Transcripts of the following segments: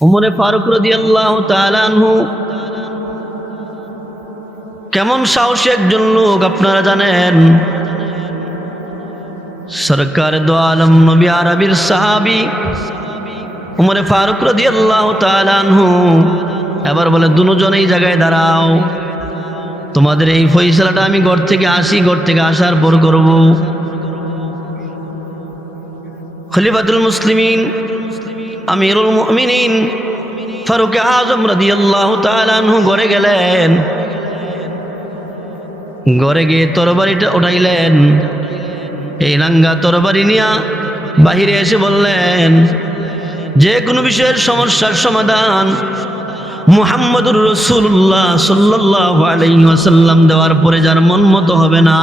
উমরে ফারুক রাদিয়াল্লাহু তাআলা আনহু কেমন সাহসী একজন লোক আপনারা জানেন। সরকার দো আলম নবী আরবির সাহাবী উমরে ফারুক রাদিয়াল্লাহু তাআলা আনহু এবার বলে, দুজন এই জায়গায় দাঁড়াও, তোমাদের এই ফয়সালাটা আমি ঘর থেকে আসার পর করব। খলিফাতুল মুসলিমিন আমিরুল মুমিনিন ফারুক আজম রাদিয়াল্লাহু তাআলা আনহু ঘরে গেলেন। ঘরে গিয়ে তরবারিটা উঠাইলেন। এই নাঙ্গা তরবারি নিয়া বাহিরে এসে বললেন, যে কোনো বিষয়ের সমস্যার সমাধান মুহাম্মদুর রাসূলুল্লাহ সাল্লাল্লাহু আলাইহি ওয়াসাল্লাম দেওয়ার পরে যার মন মতো হবে না,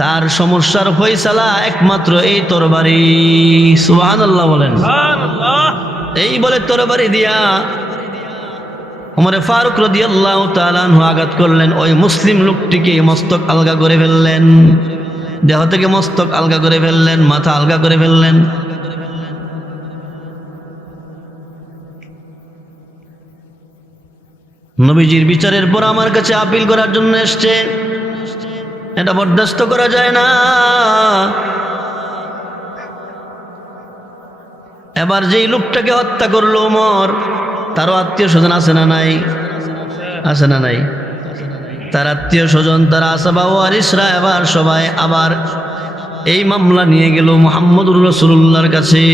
তার সমস্যার ফয়সালা একমাত্র এই তরবারি। সুবহানাল্লাহ বলেন। এই বলে তরবারি দিয়া উমরে ফারুক রাদিয়াল্লাহু তাআলা আনহু আঘাত করলেন। ওই মুসলিম লোকটিকে মস্তক আলগা করে ফেললেন, দেহ থেকে মস্তক আলগা করে ফেললেন, মাথা আলগা করে ফেললেন। নবীজির বিচারের পর আমার কাছে আপিল করার জন্য এসছে, এটা বরদাস্ত করা যায় না। এবার যেই লোকটাকে হত্যা করলো ওমর, তারও আত্মীয় স্বজন আছে না নাই? আছে না নাই? তার আত্মীয় স্বজন, তার আসহাব ওয়ারিসরা এবার সবাই আবার এই মামলা নিয়ে গেল মুহাম্মদুর রাসূলুল্লাহর কাছে।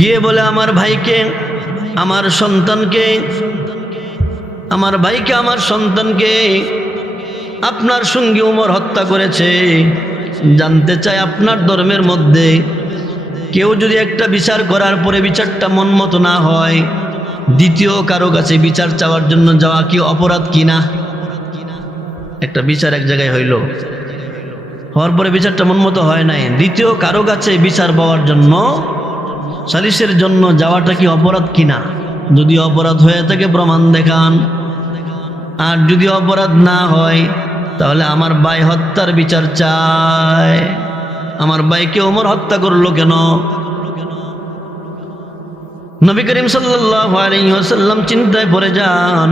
গিয়ে বলে, আমার ভাইকে, আমার সন্তানকে, আমার ভাইকে, আমার সন্তানকে আপনার সঙ্গে উমর হত্যা করেছে। জানতে চাই আপনার ধর্মের মধ্যে কেউ যদি একটা বিচার করার পরে বিচারটা মন মতো না হয়, দ্বিতীয় কারো কাছে বিচার চাওয়ার জন্য যাওয়া কি অপরাধ কিনা? একটা বিচার এক জায়গায় হইল, হওয়ার পরে বিচারটা মন মতো হয় নাই, দ্বিতীয় কারো কাছে বিচার পাওয়ার জন্য, সালিসের জন্য যাওয়াটা কি অপরাধ কিনা? যদি অপরাধ হয়ে থাকে প্রমাণ দেখান। আর যদি অপরাধ না হয় তাহলে আমার ভাই হত্যার বিচার চায়। আমার ভাইকে ওমর হত্যা করলো কেন? নবী করিম সাল্লাল্লাহু আলাইহি ওয়াসাল্লাম চিন্তায় পড়ে যান।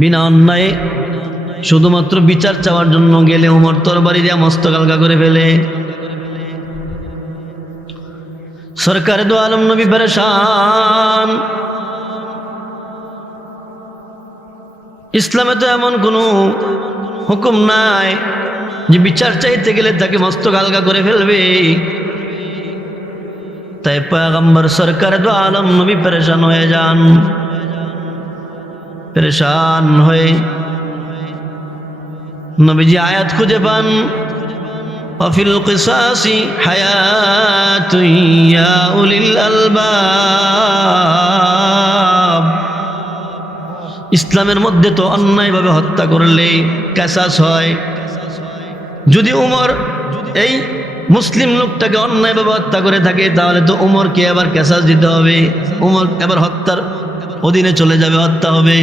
বিনা অন্যায় শুধুমাত্র বিচার চাওয়ার জন্য গেলে ওমর তরবারি দিয়ে মস্তক আলগা করে ফেলে। সরকার দো আলম নবী পেরেশান। ইসলামে তো এমন কোনো হুকুম নাই যে বিচার চাইতে গেলে তাকে মস্তক আলগা করে ফেলবে। তাই পয়গম্বর সরকার দো আলম নবী পেরেশান হয়ে যান। পেরেশান হয়ে নবীজি আয়াত খুঁজে পান, ওয়াফিল কিসাসি হায়াতুন ইয়া উলিল আলবাব। ইসলামের মধ্যে তো অন্যায়ভাবে হত্যা করলে কিসাস হয়। যদি উমর এই মুসলিম লোকটাকে অন্যায়ভাবে হত্যা করে থাকে, তাহলে তো উমরকে আবার কিসাস দিতে হবে। উমর এবার হত্যার অধীনে চলে যাবে, হত্যা হবে।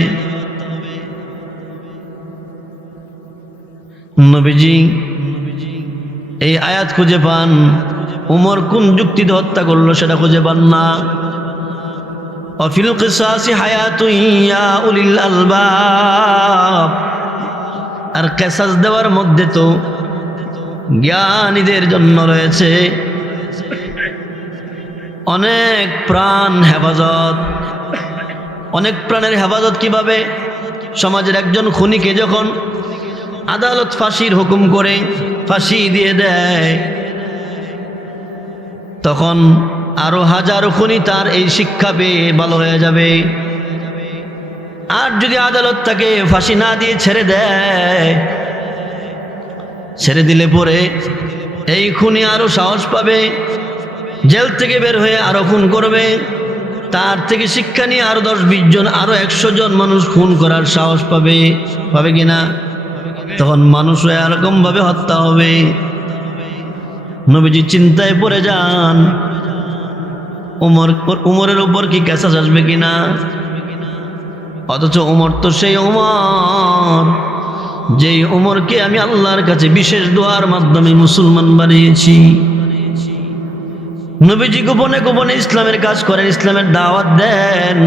নবীজি এই আয়াত খুঁজে পান, উমর কোন যুক্তিতে হত্যা করলো সেটা খুঁজে পান না। ওয়াফিল কিসাসি হায়াতুন ইয়া উলিল আলবাব। আর কিসাস দেওয়ার মধ্যে তো জ্ঞানীদের জন্য রয়েছে অনেক প্রাণ হেফাজত। অনেক প্রাণের হেফাজত কিভাবে? সমাজের একজন খুনিকে যখন আদালত ফাঁসির হুকুম করে ফাঁসি দিয়ে দেয়, তখন আরো হাজারো খুনি তার এই শিক্ষা পেয়ে ভালো হয়ে যাবে। আর যদি আদালত তাকে ফাঁসি না দিয়ে ছেড়ে দেয়, ছেড়ে দিলে পরে এই খুনি আরো সাহস পাবে, জেল থেকে বের হয়ে আরো খুন করবে। তার থেকে শিক্ষা নিয়ে আরো 10-20 জন, আরো 100 জন মানুষ খুন করার সাহস পাবে। পাবে কিনা? তখন মানুষও এরকম ভাবে হত্যা হবে। নবীজি চিন্তায় পড়ে যান, উমরের উপর কি কিসাস আসবে কিনা? অথচ উমর তো সেই উমর, যেই উমরকে আমি আল্লাহর কাছে বিশেষ দোয়ার মাধ্যমে মুসলমান বানিয়েছি। নবীজি গোপনে গোপনে ইসলামের কাজ করেন, ইসলামের দাওয়াত দেন,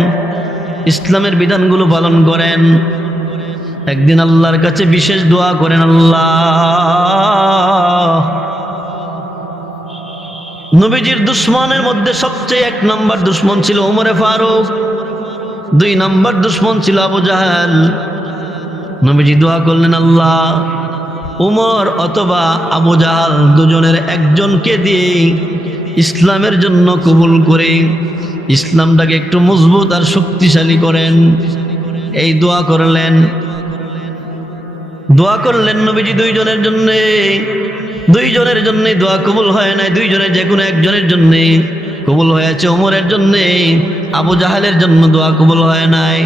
ইসলামের বিধানগুলো পালন করেন। একদিন আল্লাহর কাছে বিশেষ দোয়া করেন, আল্লাহ, নবীজির দুশ্মনের মধ্যে সবচেয়ে 1 নম্বর দুশ্মন ছিল ওমরে ফারুক, 2 নম্বর দুশ্মন ছিল আবু জাহেল। নবীজি দোয়া করলেন, আল্লাহ, উমর অথবা আবু জাহেল দুজনের একজনকে দিয়ে ইসলামের জন্য কবুল করে ইসলামটাকে একটু মজবুত আর শক্তিশালী করেন। এই দোয়া করলেন নবীজি 2 জনের জন্য। 2 জনের জন্য দোয়া কবুল হয় নাই, 2 জনের যে কোনো একজনের জন্য কবুল হয়েছে। ওমরের জন্য, আবু জাহেলের জন্য দোয়া কবুল হয় নাই,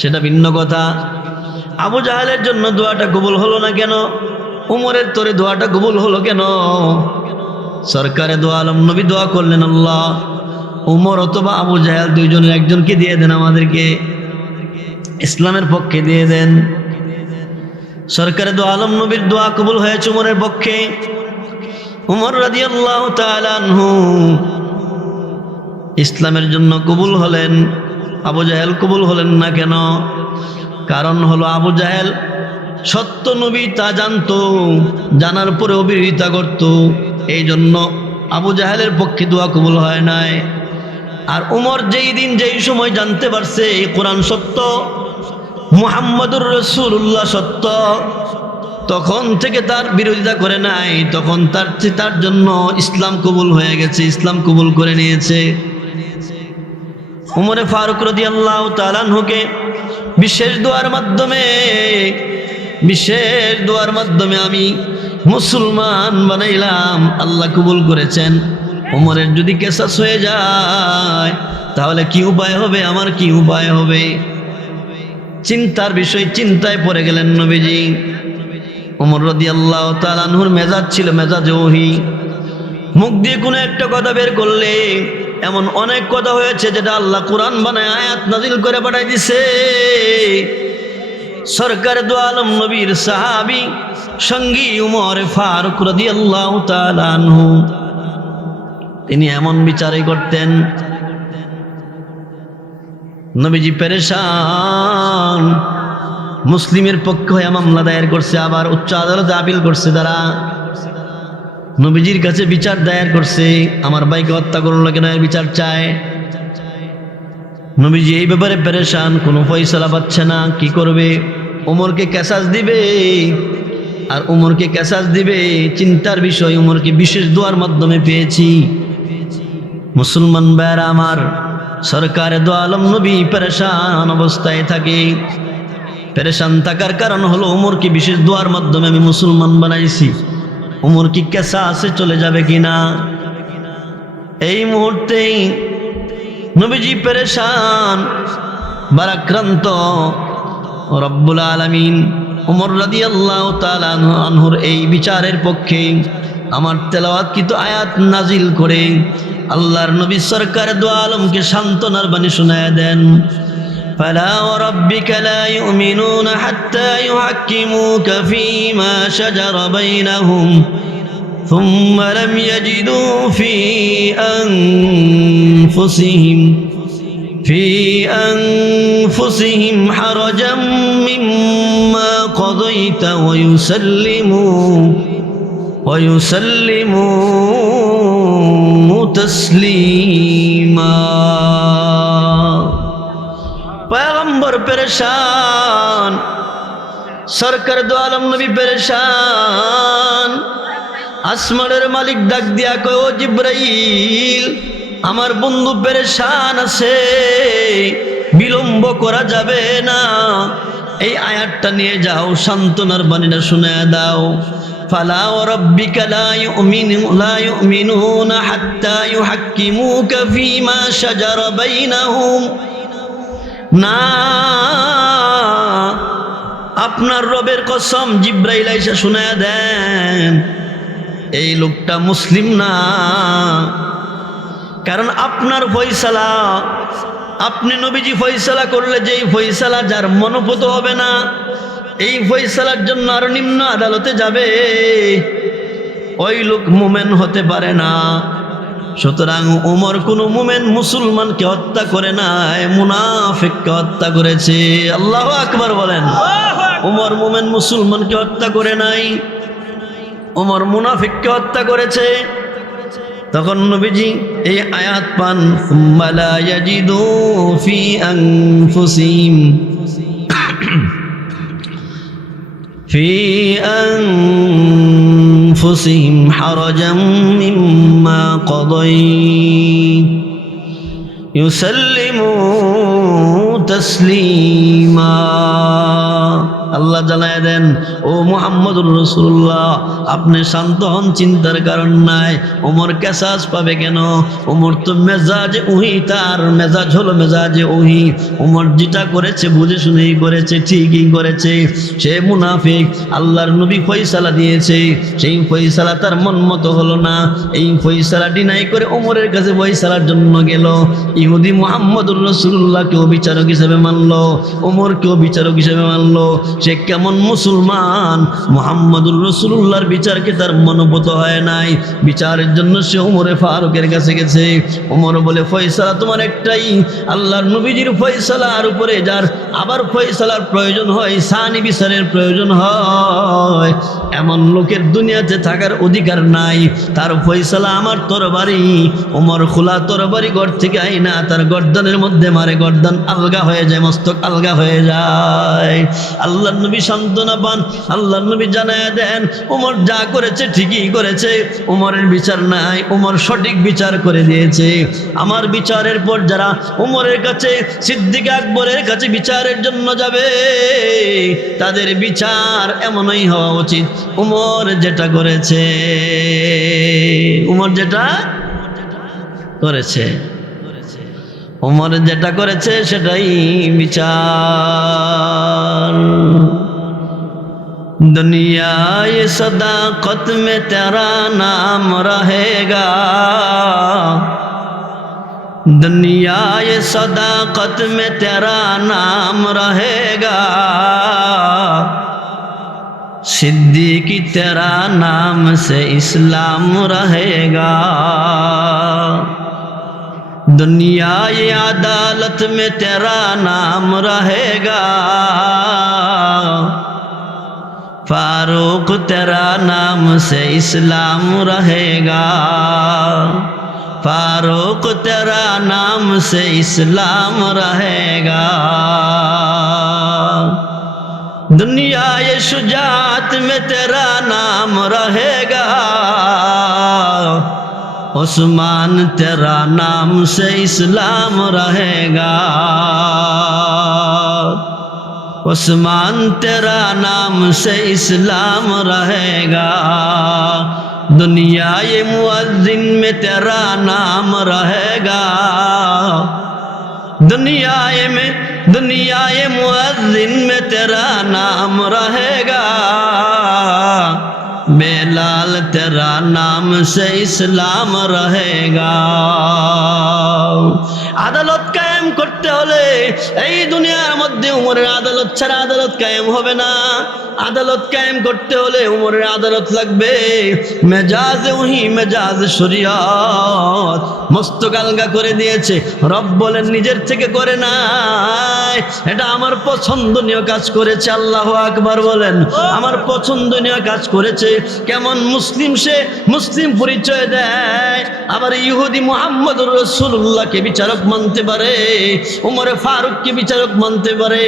সেটা ভিন্ন কথা। আবু জাহেলের জন্য দোয়াটা কবুল হলো না কেন? উমরের তোরে দোয়াটা কবুল হলো কেন? সরকারে দো আলম নবী দোয়া করলেন, আল্লাহ, উমর অথবা আবু জাহেল 2 জনের একজনকে দিয়ে দেন, আমাদেরকে ইসলামের পক্ষে দিয়ে দেন। সরকারে দো আলম নবীর দোয়া কবুল হয়েছে উমরের পক্ষে। উমর রাদিয়াল্লাহু তাআলা আনহু ইসলামের জন্য কবুল হলেন, আবু জাহেল কবুল হলেন না কেন? কারণ হলো আবু জাহেল সত্য নবী তা জানতো, জানার পরেও বিরোধিতা করত, এই জন্য আবু জাহেলের পক্ষে দোয়া কবুল হয় নাই। আর উমর যেই দিন যেই সময় জানতে পারছে এই কোরআন সত্য, মুহাম্মদুর রাসূলুল্লাহ সত্য, তখন থেকে তার বিরোধিতা করে নাই, তখন তার জন্য ইসলাম কবুল হয়ে গেছে, ইসলাম কবুল করে নিয়েছে। উমরে ফারুক রাদিয়াল্লাহু তাআলা আনহুকে বিশেষ দোয়ার মাধ্যমে আমি মুসলমান বানাইলাম, আল্লাহ কবুল করেছেন। উমরের যদি কেসাস হয়ে যায় তাহলে কি উপায় হবে, আমার কি উপায় হবে? চিন্তার বিষয়, চিন্তায় পড়ে গেলেন নবীজি। ওমর রাদিয়াল্লাহু তাআলা আনহুর মেজাজ ছিল মেজাজে ওহী। মুখ দিয়ে কোনো একটা কথা বের করলে এমন অনেক কথা হয়েছে যেটা আল্লাহ কোরআন বানায় আয়াত নাজিল করে পাঠাই দিছে। সরকার দো আলম নবীর সাহাবী সঙ্গী উমর ফারুক রাদিয়াল্লাহু তাআলা আনহু, তিনি এমন বিচারই করতেন। নবীজি পেরেশান, মুসলিমের পক্ষে হয়ে মামলা দায়ের করছে, আবার উচ্চ আদালতে আপিল করছে, তারা নবীজির কাছে বিচার দায়ের করছে, আমার ভাইকে হত্যা করলো কেন, এর বিচার চায়। নবীজি এই ব্যাপারে পেরেশান, কোনো ফয়সালা পাচ্ছে না, কি করবে? ওমরকে কেসাস দিবে, আর উমরকে কেসাস দিবে চিন্তার বিষয়। উমরকে বিশেষ দোয়ার মাধ্যমে পেয়েছি। মুসলমান ভাইরা আমার, সরকারে দো আলম নবী পেরেশান অবস্থায় থাকে। পেরেশান থাকার কারণ হলো উমরকে বিশেষ দোয়ার মাধ্যমে আমি মুসলমান বানাইছি। উমর কি কেসাসে চলে যাবে কিনা? এই মুহূর্তেই নবীজি পেরেশান, ভারাক্রান্ত। রব্বুল আলামিন উমর রাদিয়াল্লাহু তাআলা আনহুর এই বিচারের পক্ষে আমার তেলাওয়াতকৃত আয়াত নাজিল করে আল্লাহর নবী সরকার দো আলমকে সান্ত্বনার বাণী শোনায় দেন। ফালা ওয়ারাব্বিকা লা ইউমিনুনা হাত্তা ইউহাক্কিমুকা ফীমা শাজারা বাইনাহুম সুম্মা লাম ইয়াজিদু في أنفسهم حرجا مما قضيت ويسلموا تسليما। पैगंबर परेशान, सरकार दो आलम नबी परेशान। আসমানের মালিক ডাক দিয়া কয়, ও জিবরাইল, আমার বন্ধু পেরেশান আছে, বিলম্ব করা যাবে না, এই আয়াতটা নিয়ে যাও, সান্ত্বনার বাণীটা শোনায় দাও। ফালা ওয়ারাব্বিকা লা ইউমিনুনা হাত্তা ইউহাক্কিমুকা ফীমা শাজারা বাইনাহুম। না, আপনার রবের কসম, জিবরাইল আইসা শোনায় দেন, এই লোকটা মুসলিম না। কারণ আপনার ফয়সালা, আপনি নবীজি ফয়সালা করলে যেই ফয়সালা যার মনোপুত হবে না, এই ফয়সালার জন্য আরো নিম্ন আদালতে যাবে, ওই লোক মুমিন হতে পারে না। সুতরাং ওমর কোন মুমিন মুসলমানকে হত্যা করে নাই, মুনাফিককে হত্যা করেছে। আল্লাহু আকবার বলেন। ওমর মুমিন মুসলমানকে হত্যা করে নাই, ওমর মুনাফিককে হত্যা করেছে। তখন নবীজি এই আয়াত পান, সুম্মা লা ইয়াজিদু ফি আনফুসিহিম في أنفسهم حرجا مما قضيت يسلموا تسليما। আল্লাহ জানায় দেন, ও মুহাম্মদুর রাসূলুল্লাহ, আপনি শান্ত হন, চিন্তার কারণ নাই। ওমর কেসাস পাবে কেন? ওমর তো মেজাজে ওহি, তার মেজাজ হলো মেজাজে ওহি। ওমর যেটা করেছে বুঝে শুনেই করেছে, ঠিকই করেছে। সে মুনাফিক, আল্লাহর নবী ফয়সালা দিয়েছে, সেই ফয়সালা তার মন মতো হলো না। এই ফয়সালা ডিনাই করে ওমরের কাছে ফয়সালার জন্য গেল। ইহুদি মুহাম্মদুর রাসূলুল্লাহকেও বিচারক হিসেবে মানলো, ওমরকেও বিচারক হিসেবে মানলো। সে কেমন মুসলমান? মুহাম্মদুর রাসূলুল্লাহর বিচারকে তার মনোভূত হয় নাই। বিচারের জন্য সে ওমরে ফারুকের কাছে গেছে। ওমর বলে, ফয়সালা তোমার একটাই, আল্লাহর নবীজির ফয়সালার উপরে যার আবার ফয়সালার প্রয়োজন হয়, সানি বিচারের প্রয়োজন হয়, এমন লোকের দুনিয়াতে থাকার অধিকার নাই। তার ফয়সালা আমার তরবারি। ওমর খোলা তরবারি ঘর থেকে আইনা তার গর্দানের মধ্যে মারে, গর্দান আলগা হয়ে যায়, মস্তক আলগা হয়ে যায়। আল্লাহর নবী সান্ত্বনা পান, আল্লাহর নবী জানায় দেন, ওমর যা করেছে ঠিকই করেছে, ওমরের বিচার নাই, ওমর সঠিক বিচার করে দিয়েছে। আমার বিচারের পর যারা ওমরের কাছে, সিদ্দিক আকবরের কাছে বিচারের জন্য যাবে, তাদের বিচার এমনই হওয়া উচিত, ওমর যেটা করেছে, ওমর যেটা করেছে, ওমর যেটা করেছে সেটাই বিচার। दुनिया ये सदाकत में तेरा नाम रहेगा, दुनिया ये सदाकत में तेरा नाम रहेगा, सिद्दीकी तेरा नाम से इस्लाम रहेगा, दुनिया ये अदालत में तेरा नाम रहेगा, फारूक तेरा नाम से इस्लाम रहेगा, फारूक तेरा नाम से इस्लाम रहेगा, दुनिया ये शुजात में तेरा नाम रहेगा, उस्मान तेरा नाम से इस्लाम रहेगा, उस्मान तेरा नाम से इस्लाम रहेगा, दुनिया ये मुअज्जिन में तेरा नाम रहेगा, दुनिया ये मुअज्जिन में तेरा नाम रहेगा, बेलाल तेरा नाम से इस्लाम रहेगा। আদালত কায়েম করতে হলে এই দুনিয়ার মধ্যে উমরের আদালত ছাড়া আদালত কায়েম হবে না। আদালত কায়েম করতে হলে উমরের আদালত লাগবে, মেজাজে ওহি, মেজাজে শরীয়ত। মস্তক আলগা করে দিয়েছে, রব বলেন নিজের থেকে করে নাই, এটা আমার পছন্দনীয় কাজ করেছে। আল্লাহু আকবার বলেন। আমার পছন্দনীয় কাজ করেছে। কেমন মুসলিম সে, মুসলিম পরিচয় দেয়, আবার ইহুদি মুহাম্মদুর রাসূলুল্লাহকে বিচারক মানতে পারে, উমরে ফারুককে বিচারক মানতে পারে,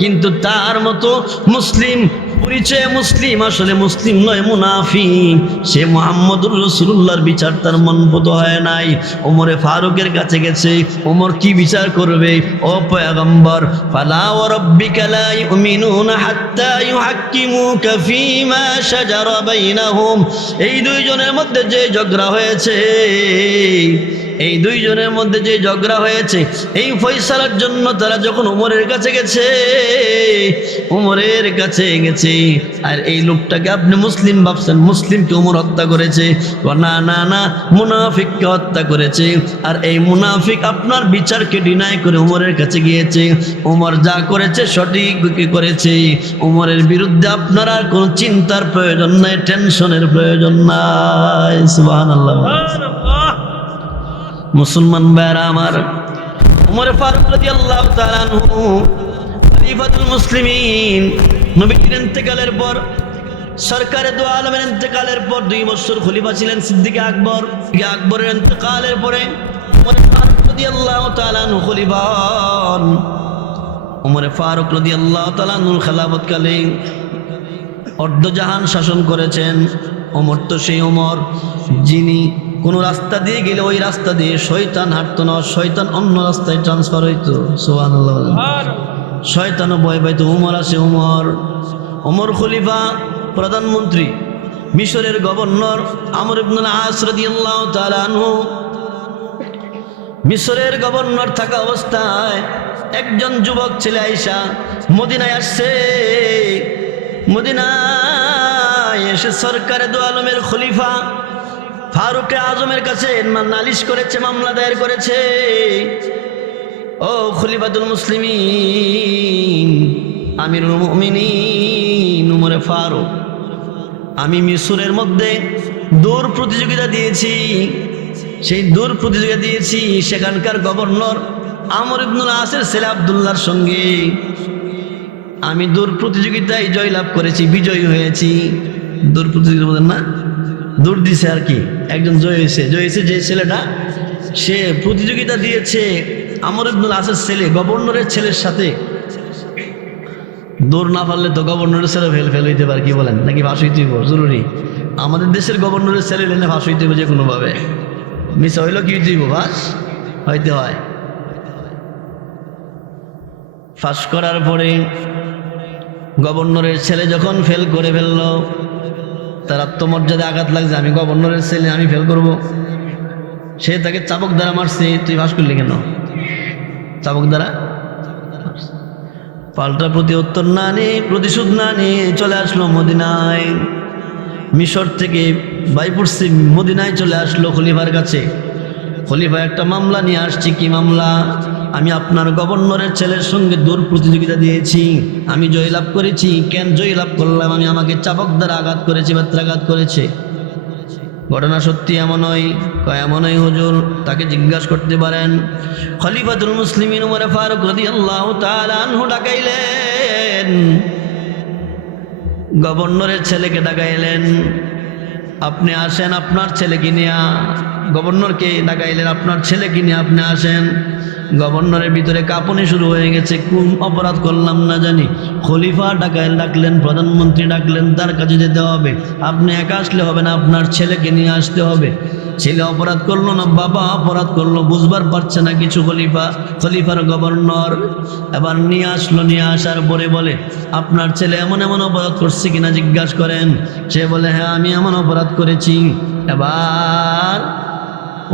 কিন্তু তার মতো মুসলিম পরিচয় মুসলিম, আসলে মুসলিম নয়, মুনাফিক। সে মুহাম্মদুর রাসূলুল্লাহর বিচার তার মনপুত হয় নাই। ওমরে ফারুকের কাছে গেছে, ওমর কি বিচার করবে? ও পয়গম্বর, ফালা ওয়া রাব্বিকা লা ইউমিনুনা হাত্তা ইউহাক্কিমুকা ফীমা শাজারা বাইনাহুম। এই দুইজনের মধ্যে যে ঝগড়া হয়েছে, এই দুইজনের মধ্যে যে ঝগড়া হয়েছে, এই ফয়সালার জন্য তারা যখন ওমরের কাছে গেছে, ওমরের কাছে গেছে, আর এই লোকটাকে আপনি মুসলিম ভাবছেন, মুসলিমকে ওমর হত্যা করেছে? না না না, মুনাফিককে হত্যা করেছে। আর এই মুনাফিক আপনার বিচারকে ডিনাই করে ওমরের কাছে গিয়েছে। ওমর যা করেছে সঠিক করেছে। ওমরের বিরুদ্ধে আপনার আর কোনো চিন্তার প্রয়োজন নাই, টেনশনের প্রয়োজন নাই। সুবহানাল্লাহ। মুসলমান ভাইরা আমার, উমর ফারুক রাদিয়াল্লাহু তাআলা আনহু খলিফাতুল মুসলিমিন, নবীর ইন্তেকালের পর, সরকারে দু আলমের ইন্তেকালের পর 2 বছর খলিফা ছিলেন সিদ্দিক আকবর। আকবরের ইন্তেকালের পরে উমর ফারুক রাদিয়াল্লাহু তাআলা আনহু খলিফা হন। উমর ফারুক রাদিয়াল্লাহু তাআলা আনহুর খেলাফতকালে অর্ধজাহান শাসন করেছেন। ওমর তো সেই ওমর যিনি কোনো রাস্তা দিয়ে গেলে ওই রাস্তা দিয়ে শয়তান হাঁটতো না, শয়তান অন্য রাস্তায় ট্রান্সফার হইতো। সুবহানাল্লাহ। শয়তানও ভয় পাইতো। উমর আসে উমর। ওমর খলিফা, প্রধানমন্ত্রী, মিশরের গভর্নর আমর ইবনুল আস রাদিয়াল্লাহু তাআলা আনহু মিশরের গভর্নর থাকা অবস্থায় একজন যুবক ছেলে আয়েশা মদিনায় আসছে। মদিনায় এসে সরকারে দু আলমের খলিফা ফারুকে আজমের কাছে নালিশ করেছে, মামলা দায়ের করেছে। ও খলিফাতুল মুসলিমিন, আমিরুল মুমিনিন উমর ফারুক, আমি মিশরের মধ্যে দৌড় প্রতিযোগিতা দিয়েছি। সেই দৌড় প্রতিযোগিতা দিয়েছি সেখানকার গভর্নর আমর ইবনুল আসের ছেলে আব্দুল্লাহর সঙ্গে। আমি দৌড় প্রতিযোগিতায় জয়লাভ করেছি, বিজয়ী হয়েছি। দৌড় প্রতিযোগিতা বলেন না, দৌড় দিছে আর কি, একজন জয় হয়েছে। যে ছেলেটা, সে প্রতিযোগিতা দিয়েছে আমর ইবনুল আসের ছেলে, গভর্নরের ছেলের সাথে। দৌড় না পারলে তো গভর্নরের ছেলে ফেল হইতে পারে, কি বলেন? নাকি ফাঁস হইতে হইব জরুরি? আমাদের দেশের গভর্নরের ছেলে লেনে ফাঁস হইতে হবে যে কোনোভাবে। মিস হইল কি হইতে হইব? ফাঁস হইতে হয়। ফাঁস করার পরে গভর্নরের ছেলে যখন ফেল করে ফেলল, তার আত্মমর্যাদা আঘাত লাগছে। আমি গভর্নরের ছেলে, আমি ফেল করব। সে তাকে চাবক দ্বারা মারছে। তুই ফাঁস করলি কেন? চাবক দ্বারা পাল্টা প্রতি উত্তর না নিয়ে, প্রতিশোধ না নিয়ে চলে আসলো মদিনায়। মিশর থেকে বাইপুরসি মদিনায় চলে আসলো খলিফার কাছে। খলিফা, একটা মামলা নিয়ে আসছি। কি মামলা? আমি আপনার গভর্নরের ছেলের সঙ্গে দৌড় প্রতিযোগিতা দিয়েছি, আমি জয়লাভ করেছি। কেন জয়লাভ করলাম? আমি আমাকে চাবক দ্বারা আঘাত করেছে, বেত্রাঘাত করেছে। ঘটনা সত্যি এমনই? কয় এমনই হুজুর। তাকে জিজ্ঞাসা করতে পারেন। খলিফাতুল মুসলিমিন উমর ফারুক রাদিয়াল্লাহু তাআলা আনহু ডাকাইলেন, গভর্নরের ছেলেকে ডাকাইলেন। আপনি আসেন আপনার ছেলেকে নিয়ে। গভর্নরকে ডাকাইলেন, আপনার ছেলেকে নিয়ে আপনি আসেন। গভর্নরের ভিতরে কাঁপুনি শুরু হয়ে গেছে। কোন অপরাধ করলাম না জানি। খলিফা ডাকলেন, প্রধানমন্ত্রী ডাকলেন, তার কাছে যেতে হবে। আপনি একা আসলে হবে না, আপনার ছেলেকে নিয়ে আসতে হবে। ছেলে অপরাধ করলো না, বাবা অপরাধ করলো, বুঝবার পারছে না কিছু। খলিফার গভর্নর এবার নিয়ে আসলো। নিয়ে আসার পরে বলে, আপনার ছেলে এমন এমন অপরাধ করছে কিনা জিজ্ঞাসা করেন। সে বলে, হ্যাঁ আমি এমন অপরাধ করেছি। এবার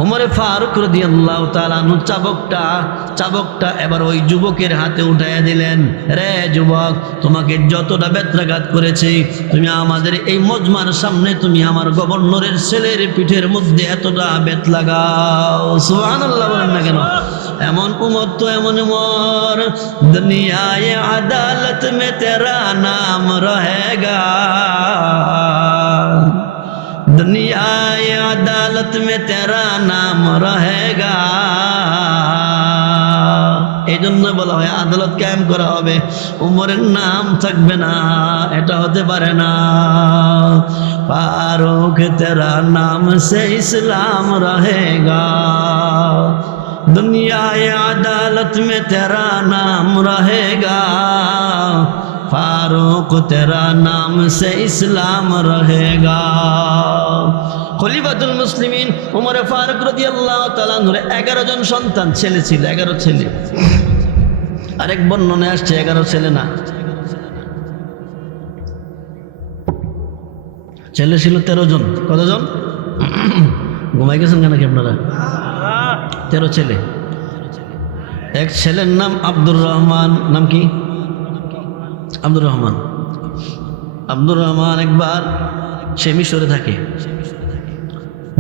ওমর ফারুক রাদিয়াল্লাহু তাআলা আনহু চাবকটা এবার ওই যুবকের হাতে উঠাইয়া দিলেন। রে যুবক, তোমাকে যতটা বেত্রাঘাত করেছে, তুমি আমাদের এই মজমার সামনে তুমি আমার গভর্নরের ছেলের পিঠের মধ্যে এতটা বেত লাগাও। সুবহানাল্লাহ বলেন না কেন? এমন উমর তো এমন উমর, দুনিয়ায়ে আদালত মে তেরা নাম রহেগা, दुनियाए अदालत में तेरा नाम रहेगा। এই জন্য বলা হয় আদালত কায়েম করা হবে, উমরের নাম থাকবে না, এটা হতে পারে না। ফারুক তেরা নাম সে ইসলাম रहेगा, दुनियाए अदालत में तेरा नाम रहेगा, फारूक तेरा नाम से इस्लाम रहेगा। খলিফাতুল মুসলিমিন উমর ফারুক রাদিয়াল্লাহু তাআলা আনহু 11 জন সন্তান, ছেলে ছিল 11 ছেলে। আরেক বর্ণনায় আসছে 11 ছেলে না, ছেলে ছিল 13 জন। কতজন? ঘুমাই গেছেন কেন কি আপনারা? 13 ছেলে। এক ছেলের নাম আব্দুর রহমান। নাম কি? আব্দুর রহমান। আব্দুর রহমান একবার সে মিশরে থাকে।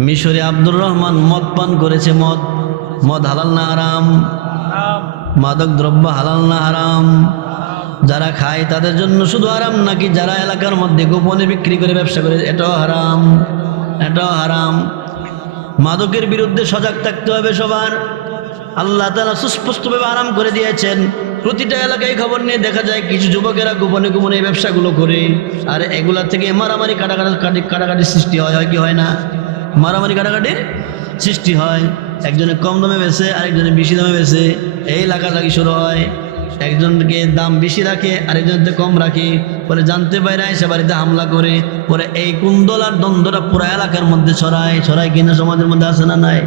মিশরে আব্দুর রহমান মদ পান করেছে। মদ হালাল না হারাম? মাদক দ্রব্য হালাল না হারাম? যারা খায় তাদের জন্য শুধু হারাম, নাকি যারা এলাকার মধ্যে গোপনে বিক্রি করে ব্যবসা করে এটাও হারাম? এটাও হারাম। মাদকের বিরুদ্ধে সজাগ থাকতে হবে সবার। আল্লাহ তাআলা সুস্পষ্টভাবে আরাম করে দিয়েছেন। প্রতিটা এলাকায় খবর নিয়ে দেখা যায় কিছু যুবকেরা গোপনে গোপনে এই ব্যবসাগুলো করে, আর এগুলা থেকে মারামারি কাটাকাটির সৃষ্টি হয় কি হয় না? মারামারি কাটাকাটির সৃষ্টি হয়। একজনে কম দামে বেচে, আরেকজনে বেশি দামে বেচে, এই লাগালাগি শুরু হয়। একজনকে দাম বেশি রাখে, আরেকজনকে কম রাখে, পরে জানতে পারে এসে বাড়িতে হামলা করে, পরে এই কুন্দল আর দ্বন্দ্বটা পুরো এলাকার মধ্যে ছড়ায় কিনা সমাজের মধ্যে আছে না নাই?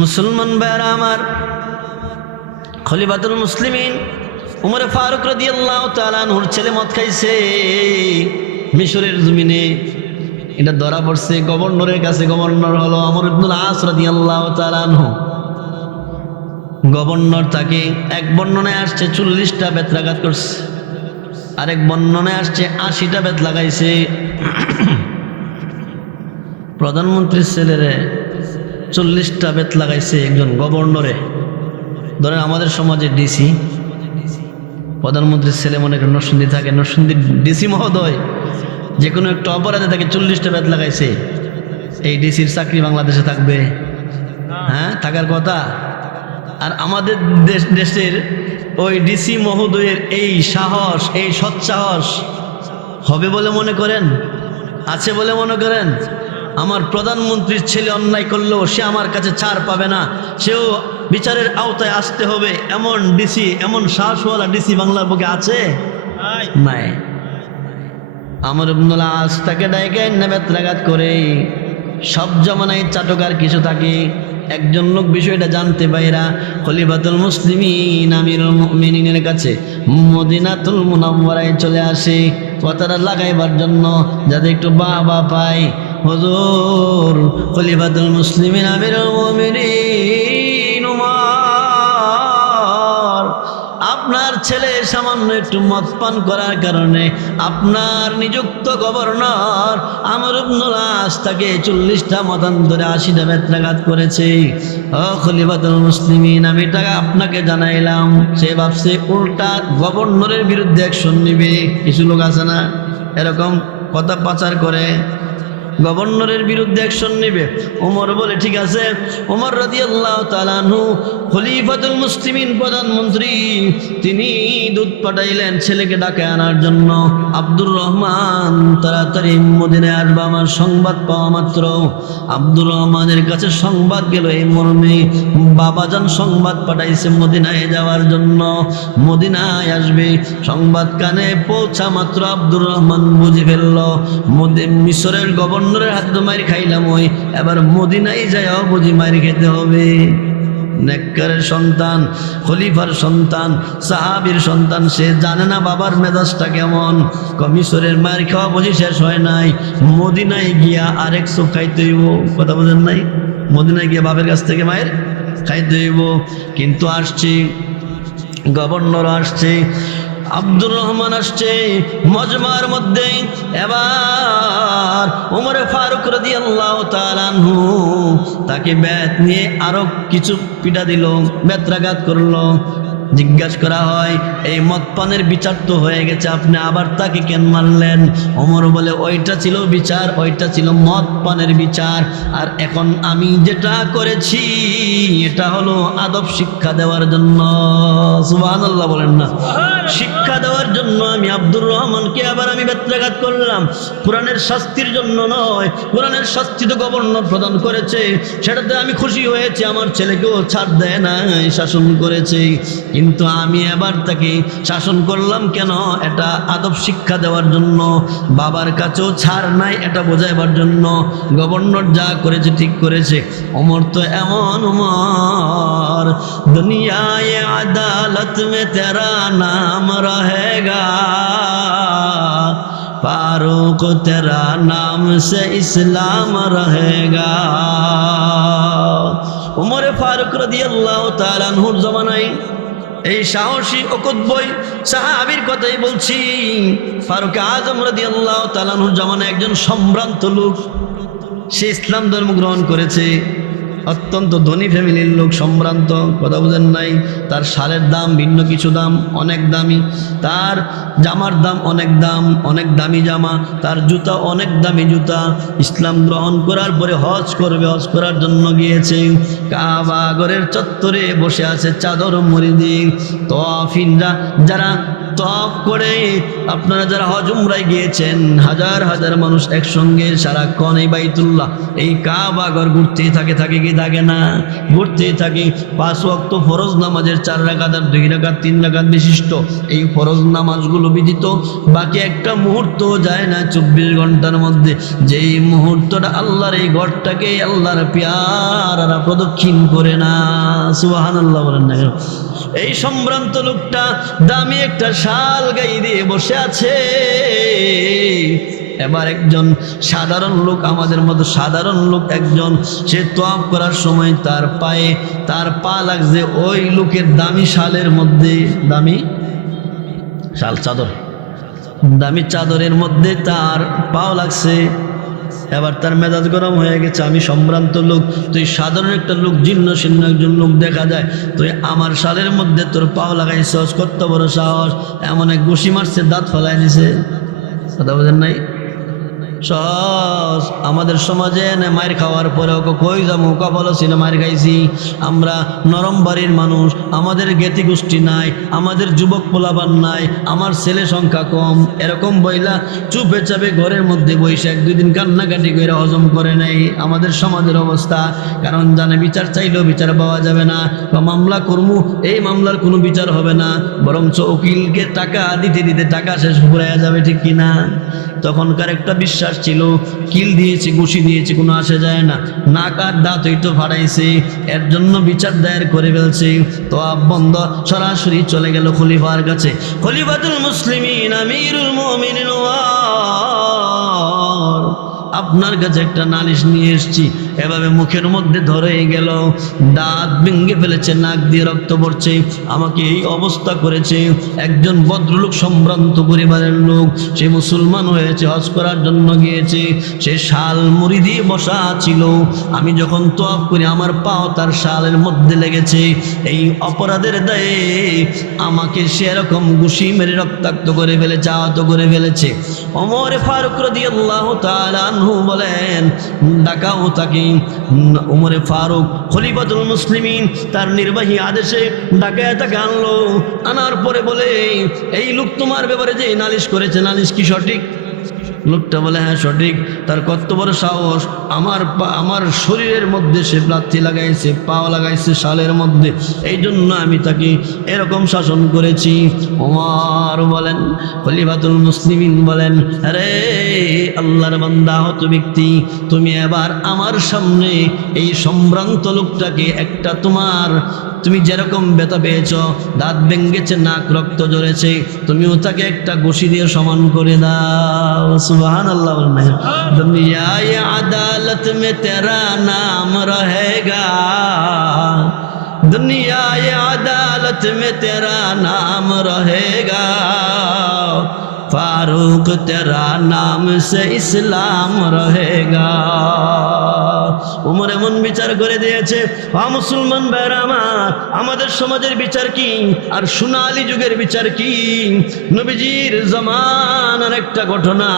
মুসলমান ভাইরা আমার, খলিফাতুল মুসলিমিন উমর ফারুক রাদিয়াল্লাহু তাআলা আনহুর ছেলে মদ খাইছে মিশরের জমিনে। এটা ধরা পড়ছে গভর্নরের কাছে। গভর্নর হলো আমর ইবনুল আস রাদিয়াল্লাহু তাআলা আনহু। গভর্নর তাকে, এক বর্ণনায় আসছে 40টা বেত লাগাত করছে, আরেক বর্ণনায় আসছে 80টা বেত লাগাইছে। প্রধানমন্ত্রীর ছেলেরে 40টা বেত লাগাইছে একজন গভর্নরে। ধরেন আমাদের সমাজে ডিসি, প্রধানমন্ত্রীর ছেলে মনে করেন নরসিংদী থাকে, নরসিংদীর ডিসি মহোদয় যে কোনো একটা অপরাধে তাকে 40টা বেত লাগাইছে। এই ডিসির চাকরি বাংলাদেশে থাকবে? হ্যাঁ, থাকার কথা। আর আমাদের দেশের ওই ডিসি মহোদয়ের এই সাহস, এই সৎসাহস হবে বলে মনে করেন? আছে বলে মনে করেন? আমার প্রধানমন্ত্রীর ছেলে অন্যায় করলেও সে আমার কাছে ছাড় পাবে না, সেও বিচারের আওতায় আসতে হবে, এমন ডিসি, এমন সাহসওয়ালা ডিসি বাংলার বুকে আছে? নাই। আমর ইবনুল আস তাকে ডাইকে বেত্রাঘাত করে। সব জমানায় চাটকার কিছু থাকে। একজন লোক বিষয়টা জানতে পাইরা খলিফাতুল মুসলিমিন আমিরুল মুমিনিনের কাছে মদিনাতুল মুনাওয়ারায় চলে আসে কথাটা লাগাইবার জন্য, যাতে একটু বাবা পায়। হুজুর, খলিফাতুল মুসলিমিন আমিরুল মুমিনিন উমর, আপনার ছেলে সামান্য একটু মদ পান করার কারণে আপনার নিযুক্ত গভর্নর আমর ইবনুল আস তাকে 40টা মতান্তরে 80টা বেত্রাঘাত করেছে। ও খলিফাতুল মুসলিমিন, আমি টাকা আপনাকে জানাইলাম। সে ভাবছে উল্টা গভর্নরের বিরুদ্ধে অ্যাকশন নিবে। কিছু লোক আছে না এরকম কথা পাচার করে, গভর্নরের বিরুদ্ধে অ্যাকশন নেবে। ওমর বলে ঠিক আছে। ওমর রাদিয়াল্লাহু তাআলা আনহু খলিফাতুল মুসলিমিন, প্রধানমন্ত্রী, তিনি দুধ পাঠাইলেন ছেলেকে ডাকে আনার জন্য। আব্দুর রহমান, তাড়াতাড়ি মদিনায় আসবে। আমার সংবাদ পাওয়া মাত্র আব্দুর রহমানের কাছে সংবাদ গেল এই মর্মে, বাবাজান সংবাদ পাঠাইছে মদিনায় যাওয়ার জন্য, মদিনায় আসবে। সংবাদ কানে পৌঁছা মাত্র আব্দুর রহমান বুঝে ফেলল মিশরের গভর্নরের হাতে তো মাইর খাইলাম, ওই এবার মদিনায় যাও বুঝি মাইর খেতে হবে। নেককারের সন্তান, খলিফার সন্তান, সাহাবীর সন্তান, সে জানে না বাবার মেজাজটা কেমন। মিশরের মায়ের খাওয়া বুঝি শেষ হয় নাই, মদিনায় গিয়া আরেক চোখ খাইতে হইব। কথা বোঝেন নাই? মদিনায় গিয়া বাপের কাছ থেকে মায়ের খাইতে হইব। কিন্তু আসছি, গভর্নর আসছে, আব্দুর রহমান আসছে মজমার মধ্যে। এবার ওমর ফারুক রাদিয়াল্লাহু তাআলা আনহু তাকে বেত নিয়ে আরো কিছু পিটা দিল, বেত্রাঘাত করলো। জিজ্ঞাসা করা হয়, এই মদ পানের বিচার তো হয়ে গেছে, আপনি আবার তাকে কেন মারলেন? ওমর বলে, ওইটা ছিল বিচার, ওইটা ছিল মদ পানের বিচার, আর এখন আমি যেটা করেছি এটা হলো আদব শিক্ষা দেওয়ার জন্য। সুবহানাল্লাহ বলেন না? শিক্ষা দেওয়ার জন্য আমি আব্দুর রহমানকে আবার আমি বেত্রাঘাত করলাম। কোরআনের শাস্তির জন্য নয়, কোরআনের শাস্তি তো গভর্নর প্রদান করেছে, সেটাতে আমি খুশি হয়েছি। আমার ছেলেকেও ছাড় দেয় না, শাসন করেছে, কিন্তু আমি এবার তাকে শাসন করলাম কেন? এটা আদব শিক্ষা দেওয়ার জন্য। বাবার কাছেও ছাড় নাই, এটা বোঝাইবার জন্য। গভর্নর যা করেছে ঠিক করেছে। ওমর তো এমন ওমর, দুনিয়ায় আদালত মে তেরা নাম রহেগা, ফারুক তেরা নাম সে ইসলাম রহেগা। ওমর ফারুক রাদিয়াল্লাহু তাআলা আনহুর জামানায় এই সাহসী অকুতবই সাহাবীর কথাই বলছি। ফারুক আজম রাদিয়াল্লাহু তাআলা আনহুর জামানায় একজন সম্ভ্রান্ত লোক, সে ইসলাম ধর্ম গ্রহণ করেছে। অত্যন্ত ধনী ফ্যামিলির লোক, সম্ভ্রান্ত, কথা বুঝেন নাই। তার শালের দাম ভিন্ন কিছু দাম, অনেক দামি। তার জামার দাম অনেক দাম, অনেক দামি জামা। তার জুতা অনেক দামি জুতা। ইসলাম গ্রহণ করার পরে হজ করবে, হজ করার জন্য গিয়েছে। কাবা ঘরের চত্বরে বসে আছে চাদর মুড়ি দিয়ে। তওয়াফিনরা যারা তওয়াফ করে, আপনারা যারা হজ উমরায় গিয়েছেন, হাজার হাজার মানুষ একসঙ্গে সারাক্ষণ এই বাইতুল্লাহ, এই কাবা ঘর ঘুরতেই থাকে, থাকে কি থাকে না? ঘুরতেই থাকে। 5 ওয়াক্ত ফরজ নামাজের 4 রাকাত আর 2 রাকাত 3 রাকাত বিশিষ্ট এই ফরজ নামাজগুলো বিদিত বাকি একটা মুহূর্ত যায় না 24 ঘন্টার মধ্যে। যেই মুহূর্তটা আল্লাহর এই ঘরটাকে আল্লাহর পেয়ারারা প্রদক্ষিণ করে না। সুবহানাল্লাহ বলেন না? এই সম্ভ্রান্ত লোকটা দামি একটা শাল গায়ে দিয়ে বসে আছে। এবার একজন সাধারণ লোক, আমাদের মতো সাধারণ লোক একজন, সে তওয়াফ করার সময় তার পা লাগছে ওই লোকের দামি শালের মধ্যে। দামি শাল, চাদর, দামি চাদরের মধ্যে তার পাও লাগছে। এবার তার মেজাজ গরম হয়ে গেছে। আমি সম্ভ্রান্ত লোক, তুই সাধারণ একটা লোক, জীর্ণ শীর্ণ একজন লোক দেখা যায়, তুই আমার শালের মধ্যে তোর পাও লাগাইছস, কত বড় সাহস! এমন এক ঘুষি মারছে, দাঁত ফেলাই দিছে। কথা বোঝেন নাই? সহজ। আমাদের সমাজে মায়ের খাওয়ার পরেও কই যাবো, কপাল ছিল মায়ের খাইছি। আমরা নরম বাড়ির মানুষ, আমাদের জ্ঞাতি গোষ্ঠী নাই, আমাদের যুবক পোলাপান নাই, আমার ছেলে সংখ্যা কম, এরকম বইলা চুপে চাপে ঘরের মধ্যে বৈশে 1-2 দিন কান্নাকাটি করে হজম করে নেই। আমাদের সমাজের অবস্থা, কারণ জানে বিচার চাইলেও বিচার পাওয়া যাবে না, বা মামলা করমু, এই মামলার কোনো বিচার হবে না, বরঞ্চ উকিলকে টাকা দিতে দিতে টাকা শেষ হয়ে যাবে, ঠিক কিনা? তখনকার একটা বিশ্বাস ছিল, কিল দিয়েছে, ঘুষি দিয়েছে, কোনো আসে যায় না, নাক আর দাঁত হইতো ফাটাইছে, এর জন্য বিচার দায়ের করে ফেলছে। তো বন্ধ, সরাসরি চলে গেল খলিফার কাছে। খলিফাতুল মুসলিমিন আমিরুল মুমিনিন, আপনার কাছে একটা নালিশ নিয়ে এসেছি। এভাবে মুখের মধ্যে ধরে গেল, দাঁত ভেঙে ফেলেছে, নাক দিয়ে রক্ত পড়ছে, আমাকে এই অবস্থা করেছে। একজন ভদ্রলোক, সম্ভ্রান্ত পরিবারের লোক, সে মুসলমান হয়েছে, হজ করার জন্য গিয়েছে, সে শাল মুড়ি দিয়ে বসা ছিল। আমি যখন তওয়াফ করি আমার পাও তার শালের মধ্যে লেগেছে। এই অপরাধের দায়ে আমাকে সেরকম ঘুষি মেরে রক্তাক্ত করে ফেলেছে, আহত করে ফেলেছে। ওমর ফারুক রাদিয়াল্লাহু তাআলা আনহু বলেন, ডাকাও তাকে। ওমর ফারুক খলিফাতুল মুসলিমিন তার নির্বাহী আদেশে ডাকায় তাকে আনলো। আনার পরে বলে, এই লোক তোমার ব্যাপারে যে নালিশ করেছে, নালিশ কি সঠিক? লোকটা বলে, হ্যাঁ সঠিক। তার কত বড় সাহস! আমার শরীরের মধ্যে সে প্লাথি লাগাইছে, পাও লাগাইছে শালের মধ্যে, এই জন্য আমি তাকে এরকম শাসন করেছি। ওমর বলেন, খলিফাতুল মুসলিমিন বলেন, আরে আল্লাহর বান্দা, হত ব্যক্তি, তুমি এবার আমার সামনে এই সম্ভ্রান্ত লোকটাকে একটা তুমি যেরকম ব্যথা পেয়েছ, দাঁত ভেঙেছে, নাক রক্ত ঝরেছে, তুমিও তাকে একটা ঘুষি দিয়ে সমান করে দাও। সুবহানাল্লাহ। দুনিয়ায়ে আদালত মে তেরা নাম রহেগা, দুনিয়ায়ে আদালত মে তেরা নাম রহেগা, फारूक तेरा नाम से इस्लाम रहेगा। উমর এমন বিচার করে দিয়েছে। মুসলমান ভাইরা আমার, আমাদের সমাজের বিচার কি আর সোনালী যুগের বিচার কি? নবীজির জামানার একটা ঘটনা,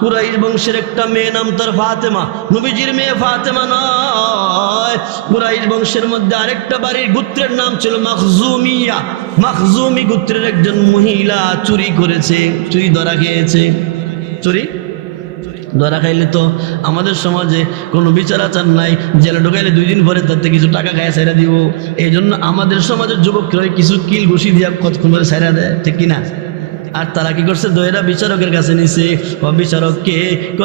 কুরাইশ বংশের একটা মেয়ে, নাম তার ফাতেমা। নবীজির মেয়ে ফাতেমা নয়, কুরাইশ বংশের মধ্যে আরেকটা বাড়ির গোত্রের নাম ছিল মাখজুমিয়া। মাখজুমি গোত্রের একজন মহিলা চুরি করেছে, চুরি ধরা খেয়েছে। চুরি ধরা খাইলে তো আমাদের সমাজে কোনো বিচার আচার নাই, জেলে ঢোকাইলে 2 দিন পরে তাতে কিছু টাকা খায় সাইরা দিব। এই জন্য আমাদের সমাজের যুবকরা কিছু কিল ঘুষি দিয়া কতক্ষণ করে সাইরা দেয়, ঠিক কিনা? আর তারা কি করছে, দয়েরা বিচারকের কাছে নিছে। বিচারককে,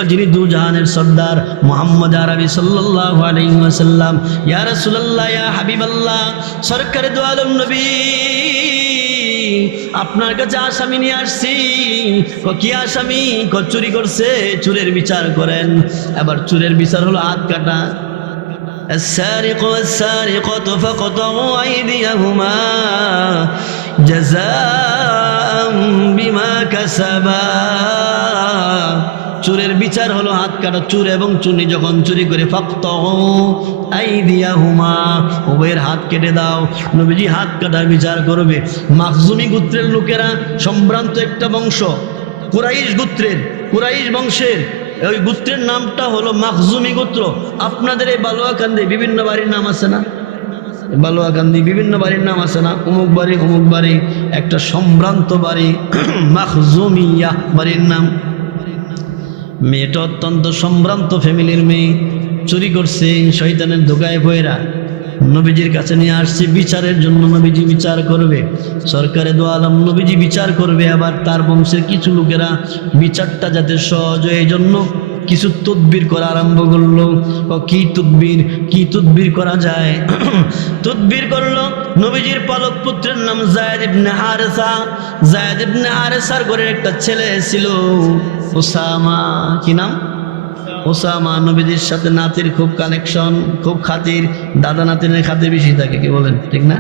যিনি দুজাহানের সর্দার মুহাম্মদ আরবি সাল্লাল্লাহু আলাইহি ওয়াসাল্লাম, ইয়া রাসূলুল্লাহ, ইয়া হাবিবাল্লাহ, সরকারে দু আলম নবী, আপনার কাছে আসামি নিয়ে আসছি। কি আসামি? চুরি করছে, চুরের বিচার করেন। এবার চুরের বিচার হলো হাত কাটা। السارق والسارقة فاقطعوا أيديهما جزاء بما كسبا চোরের বিচার হলো হাত কাটা। চোর এবং চুনি যখন চুরি করে ফাকতাউ আইদিয়াহুমা, উভয়ের হাত কেটে দাও। নবীজি হাত কাটার বিচার করবে। মাখজুমি গোত্রের লোকেরা সম্ভ্রান্ত একটা বংশ, কুরাইশ গোত্রের, কুরাইশ বংশের ওই গোত্রের নামটা হলো মাখজুমি গোত্র। আপনাদের এই বালুয়াকান্দি বিভিন্ন বাড়ির নাম আছে না? বালুয়াকান্দি বিভিন্ন বাড়ির নাম আছে না? অমুক বাড়ি অমুক বাড়ি, একটা সম্ভ্রান্ত বাড়ি মাখজুমিয়া বাড়ির নাম। মেয়েটা অত্যন্ত সম্ভ্রান্ত ফ্যামিলির মেয়ে, চুরি করছে শয়তানের ধোকায় পয়রা। নবীজির কাছে নিয়ে আসছে বিচারের জন্য। নবীজি বিচার করবে, সরকারে দো আলম নবীজি বিচার করবে। আবার তার বংশের কিছু লোকেরা বিচারটা যাতে সহজ হয় এই জন্য কিছু তদবির করা আরম্ভ করলো। কি তদবির করা যায়? তদবির করলো। নবীজির পালক পুত্রের নাম যায়েদ ইবনে হারেসা। যায়েদ ইবনে হারেসার ঘরের একটা ছেলে ছিল ওসামা। কি নাম? ওসামা। নবীজির সাথে নাতির খুব কানেকশন, খুব খাতির। দাদা নাতিনের খাতির বেশি থাকে, কি বলেন ঠিক না?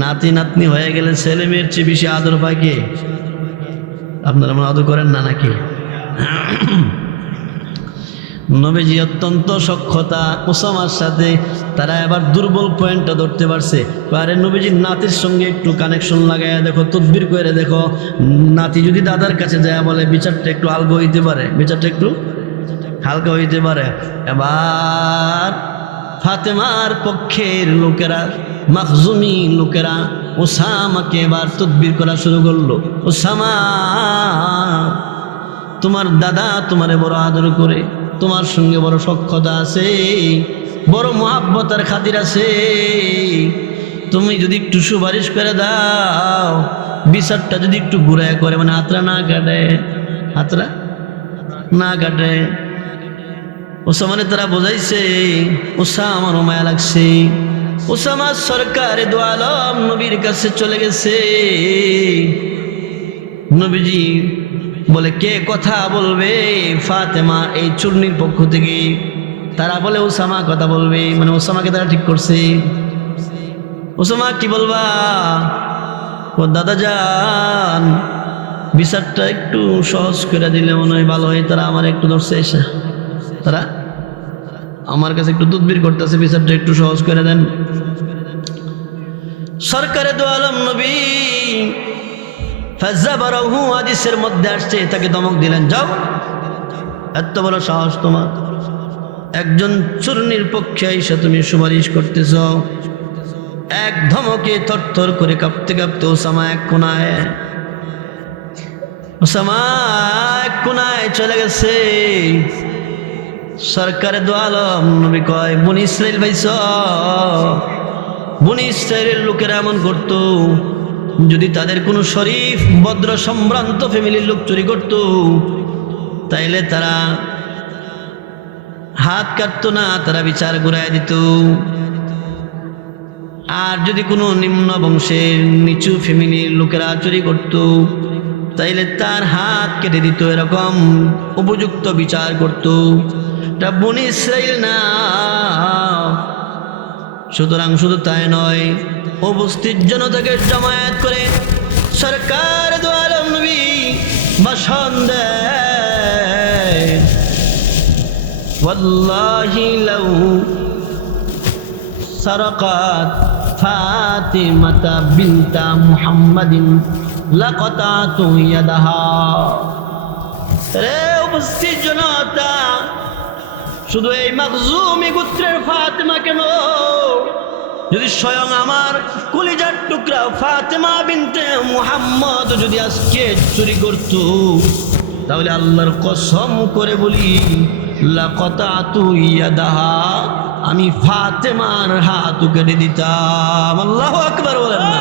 নাতি নাতনি হয়ে গেলে ছেলে মেয়ের চেয়ে বেশি আদর পায় কে? আপনারা মনে আদর করেন না নাকি? নবীজি অত্যন্ত সখ্যতা ওসামার সাথে। তারা এবার দুর্বল পয়েন্টটা ধরতে পারছে। আরে নবীজির নাতির সঙ্গে একটু কানেকশন লাগাইয়া দেখো, তদবির করে দেখো। নাতি যদি দাদার কাছে যায় বলে বিচারটা একটু হালকা হইতে পারে, বিচারটা একটু হালকা হইতে পারে। এবার ফাতেমার পক্ষের লোকেরা, মাখজুমি লোকেরা ওসামাকে এবার তদবির করা শুরু করলো। ওসামা, তোমার দাদা তোমারে বড় আদর করে, তোমার সঙ্গে বড় সখ্যতা আছে, বড় মহাব্বতার খাতির আছে। তুমি যদি একটু সুপারিশ করে দাও, বিচারটা যদি একটু ঘুরায় করে, মানে হাতরা না কাটে, হাতরা না কাটে। ওসামারে তারা বোঝাইছে। ওসামার মায়া লাগছে। ওসামা সরকারে দো আলম নবীর কাছে চলে গেছে। নবীজি বলে কে কথা বলবে? ফাতেমা এই চূর্ণির পক্ষ থেকে। তারা বলে ওসামা কথা বলবে, মানে ওসামাকে তারা ঠিক করছে। ওসামা কি বলবা? ও দাদা যান, বিচারটা একটু সহজ করে দিলে মনে হয় ভালো হয়। তারা আমার একটু ধরছে এসে, তারা আমার কাছে একটু তদবির করতেছে, বিচারটা একটু সহজ করে দেন। সরকারে দো আলম নবী ফাজাবারাহু হাদিসের মধ্যে আসছে, তাকে ধমক দিলেন, যাও, এত বড় সাহস তোমার, একজন চূর্ণির পক্ষে এসে তুমি সুপারিশ করতেছ। এক ধমকে থরথর করে কাঁপতে কাঁপতে ওসামা এক কোনায় চলে গেছে। সরকারে দো আলম নবী কয়, বনি ইসরাইল ভাইস, বনি ইসরাইলের লোকেরা এমন করতো, যদি তাদের কোনো শরীফ ভদ্র সম্ভ্রান্ত ফ্যামিলির লোক চুরি করত, তাইলে তারা হাত কাটতো না, তারা বিচার ঘুরায় দিত। আর যদি কোনো নিম্ন বংশের নিচু ফ্যামিলির লোকেরা চুরি করত, তাইলে তার হাত কেটে দিত। এরকম উপযুক্ত বিচার করত। এটা বনি ইসরাইল না। সুতরাং শুধু তাই নয়, উপস্থিত জনতাকে জমায়েত করে সরকার দো আলম নবী ভাষণ দেয়, ওয়াল্লাহি লাউ সারাকাত ফাতিমাতা বিনতা মুহাম্মাদিন লাকাতাতু ইয়াদাহা। রে উপস্থিত জনতা, শুধু এই মাখজুমি গোত্রের ফাতেমা কেন, যদি স্বয়ং আমার কলিজার টুকরা ফাতেমা বিনতে মুহাম্মদ যদি আজকে চুরি করত, তাহলে আল্লাহর কসম করে বলি লাকাতাতু ইয়াদাহা, আমি ফাতেমার হাত কেটে দিতাম। আল্লাহু আকবার বলেন না?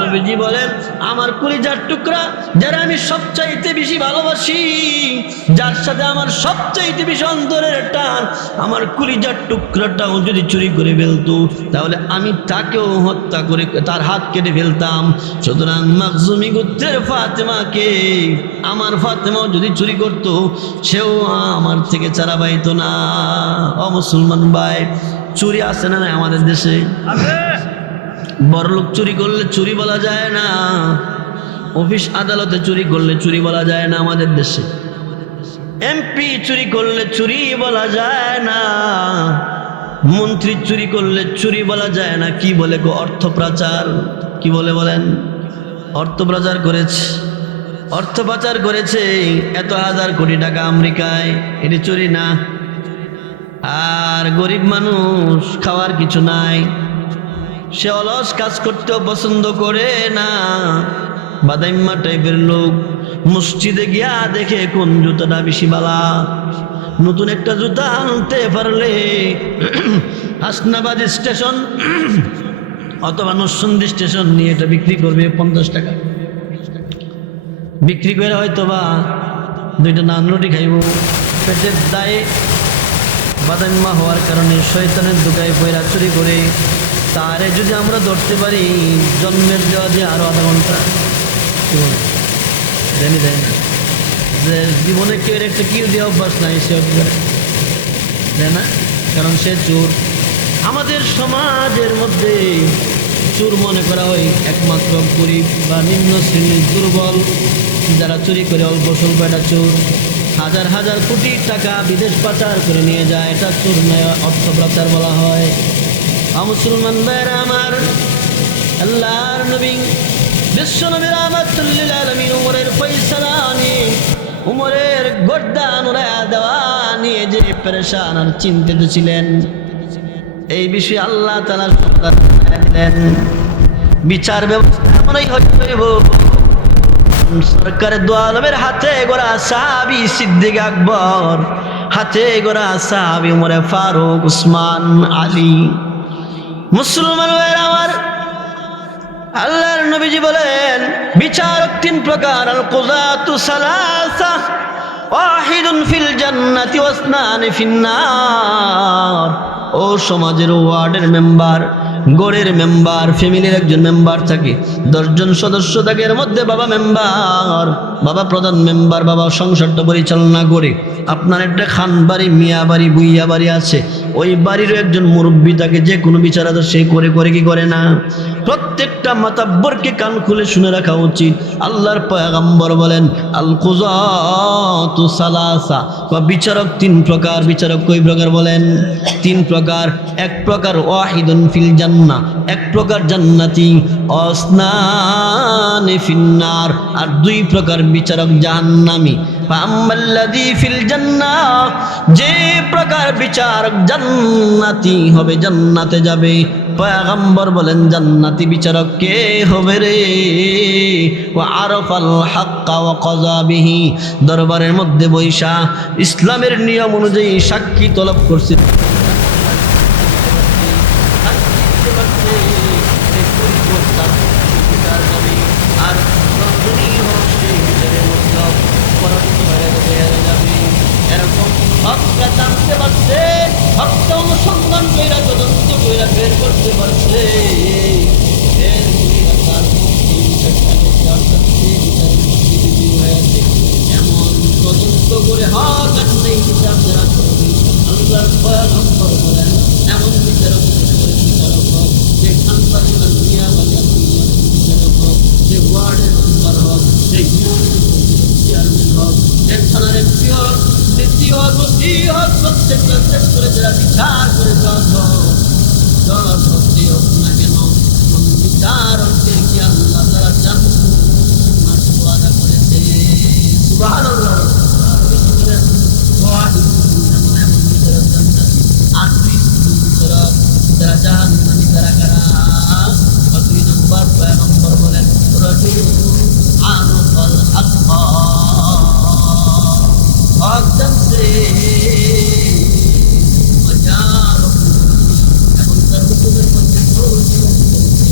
নবীজি বলেন, আমার কলিজার টুকরা, যারা আমি সবচাইতে বেশি ভালোবাসি, যার সাথে আমার সবচাইতে বেশি অন্তরের টান, আমার কলিজার টুকরাটাও যদি চুরি করে ফেলতো, তাহলে আমি তাকেও হত্যা করে তার হাত কেটে ফেলতাম। সুতরাং মাখজুমি গোত্রের ফাতেমাকে, আমার ফাতেমাও যদি চুরি করত, সেও আমার থেকে ছাড়া পাইতো না। ও মুসলমান ভাই, চুরি আছে না নাই আমাদের দেশে? বড়লোক চুরি করলে চুরি বলা যায় না, অফিস আদালতে চুরি করলে চুরি বলা যায় না আমাদের দেশে। এমপি চুরি করলে চুরি বলা যায় না, মন্ত্রী চুরি করলে চুরি বলা যায় না। কি বলে গো? অর্থ পাচার। কি বলে বলেন? অর্থ পাচার করেছে, অর্থ পাচার করেছে। এত হাজার কোটি টাকা আমেরিকায়, এটি চুরি না? আর গরিব মানুষ, খাওয়ার কিছু নাই, সে অলস কাজ করতেও পছন্দ করে না। বাদাইম্মা টাইপের লোক মসজিদে গিয়া দেখে কোন জুতাটা বেশি বালা। নতুন একটা জুতা আনতে পারলে হাসনাবাদ স্টেশন অথবা নরসিংদী স্টেশন নিয়ে এটা বিক্রি করবে 50 টাকা। বিক্রি করে হয়তো বা 2টা নান রুটি খাইব। পেটের দায়ে বাদাইম্মা হওয়ার কারণে শয়তানের দোকায় পয়রা চুরি করে, তারে যদি আমরা ধরতে পারি জন্মের দেওয়া দিয়ে আরো আধা ঘন্টা জানি দেয় না যে জীবনে কেউ একটা কিউ দিয়ে অভ্যাস নাই, সে দেয় না, কারণ সে চোর। আমাদের সমাজের মধ্যে চোর মনে করা হয় একমাত্র গরিব বা নিম্ন শ্রেণীর দুর্বল, যারা চুরি করে অল্প স্বল্প, এটা চোর। হাজার হাজার কোটি টাকা বিদেশ পাচার করে নিয়ে যায়, এটা চোর নয়, অর্থ পাচার বলা হয়। মুসলমান ভাইরা আমার, আল্লাহর নবী বিশ্ব নবী রাহমাতুল লিল আলামিন উমরের ফয়সালা নিয়ে, উমরের গর্দান উড়ায়া দেওয়া নিয়ে যে পেরেশান আর চিন্তিত ছিলেন, এই বিষয়ে আল্লাহ তাআলা সমাধান দিলেন। বিচার ব্যবস্থা এমনই হইব, সরকারের দু আলমের হাতে গোড়া সাহাবী সিদ্দিক আকবর, হাতে গোড়া সাহাবী উমরে ফারুক, উসমান, আলী। মুসলমান ভাইরা আমার, আল্লাহর নবীজি বলেন বিচারক 3 প্রকার। আল কুযাতু সালাসা, ওয়াহিদুন ফিল জান্নাতি ওয়া ইসনানি ফিন নার। ও সমাজের ওয়ার্ডের মেম্বার, গড়ের মেম্বার, ফ্যামিলির একজন মেম্বার থাকে, 10 জন সদস্য থাকে, এর মধ্যে বাবা মেম্বার, বাবা প্রধান মেম্বার, বাবা সংসারটা পরিচালনা করে। আপনার একটা খান বাড়ি, মিয়া বাড়ি, বুইয়া বাড়ি আছে, ওই বাড়িরও একজন মুরব্বী থাকে, যে কোনো বিচার আছে সে করে কি করে না? প্রত্যেকটা মাতাব্বরকে কান খুলে শুনে রাখা উচিত। আল্লাহর পয়গম্বর বলেন আল কুযাতু সালাসা, বিচারক 3 প্রকার। বিচারক কয় প্রকার বলেন? 3 প্রকার। 1 প্রকার ওয়াহিদুন ফিল জান্নাহ, 1 প্রকার জান্নাতি, ওয়াসনানি ফিন্নার, আর 2 প্রকার বিচারক জাহান্নামী। ফাআম্মাল্লাযী ফিল জান্নাহ, যে প্রকার বিচারক জান্নাতি হবে, জান্নাতে যাবে। পয়গম্বর বলেন জান্নাতি বিচারক কে হবে রে? ওয়া আরাফাল হাক্কা ওয়া কাযা বিহি, দরবারের মধ্যে বৈশা ইসলামের নিয়ম অনুযায়ী সাক্ষী তলব করছে। আর এরকম হকটা জানতে পারছে, হকটা অনুসন্ধান কইরা তদন্ত কইরা বের করতে পারছে, এমন তদন্ত করে হক আর নেই বিচার যারা করবে। আল্লাহর পয়গম্বর বলেন এমন বিচারক বিচারক হোক, যে খানবাসীর মিয়া বালিয়া বিচারক হোক, যে ওয়ার্ডের মেম্বার হোক, যে চেয়ারম্যান হোক, এক থানার এমপি হোক, ব্যক্তি হোক, ওসি হোক, প্রত্যেকটা সেক্টরে যারা বিচার করে জজ হতে হোক না কেন, বিচারকদেরকে আল্লাহ তারা জান্নাত ওয়াদা করেছে। সুবহানাল্লাহ। আর 2 বিচারক যারা জাহান্নামী, তারা কারা? 2 নম্বর পয়গম্বর বলেন রাজুলুন আরাফাল হাক্কা, হক জানছে, এবং তার হুকুমের মধ্যে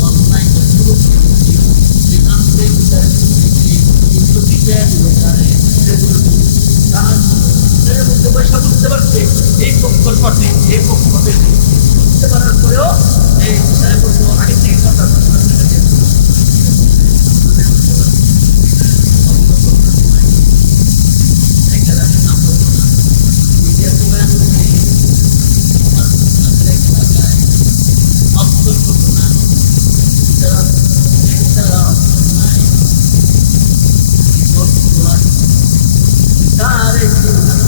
অন্যায় কিন্তু বিচার মধ্যে পয়সা বুঝতে পারছে এই পক্ষ সঠিক, এই পক্ষ বুঝতে পারার পরেও এই বিচারের মধ্যে আগে থেকে কথা Got it.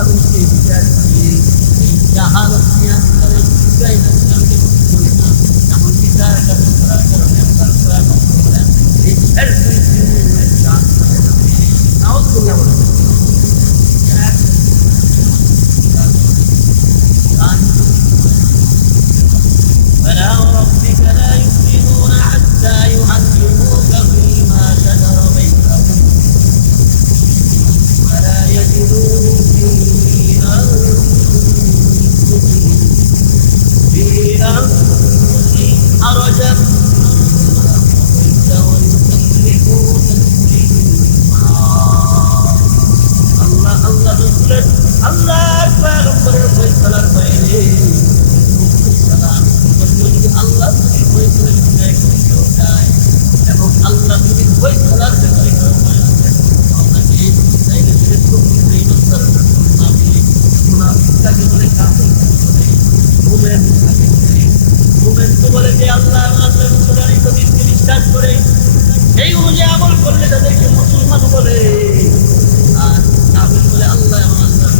তাদেরকে বিচার দিয়ে এই জাহালত নিয়ে তাদের বুঝাই না, তাদেরকে বলি না এমন বিচার করার কারণে আপনার প্রয়াস করেন এই নাউজুবিল্লাহ বলেন। فلا وربك لا يؤمنون حتى يحكموك فيما شجر بينهم ولا يجدوا في أنفسهم حرجا مما قضيت ويسلموا تسليما। আল্লাহ আল্লাহ রসুলের আল্লাহ পয়গম্বরের ফয়সালার বাইরে আল্লাহ যদি ফয়সালা বিদায় করে কেউ যায় এবং আল্লাহ যদি ফয়সালার ব্যাপারে কেউ আপনাকে তাইলে সে প্রকৃতির মুনাফিকটাকে বলে কাফের বলে মুমিন তাকে বলে মুমিন তো বলে যে আল্লাহ আল্লাহ রসুলের প্রতিদিন বিশ্বাস করে এই অনুযায়ী আমল করলে তাদেরকে মুসলমান বলে। আর কাফের বলে আল্লাহ আল্লাহ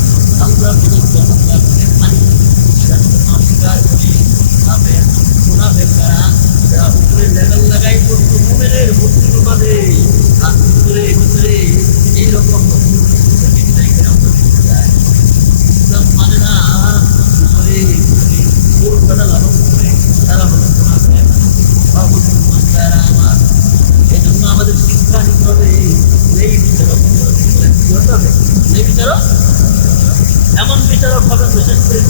আল্লাহ প্রদত্ত আল্লাহ মানি বিশ্বাস অস্বীকার করে কাফের মুনাফিক যারা উপরে লেভেল লাগাই করতো মুমিনের বস্তুর বাদে আর ভিতরে ভিতরে এইরকম ইসলাম মানে না ভিতরে লালন করে তারা হলো মুনাফিক। আমার এই জন্য আমাদের শিক্ষা নিতে হবে এই বিচারক এই বিচারক এমন বিচারক হবে বিশেষ করে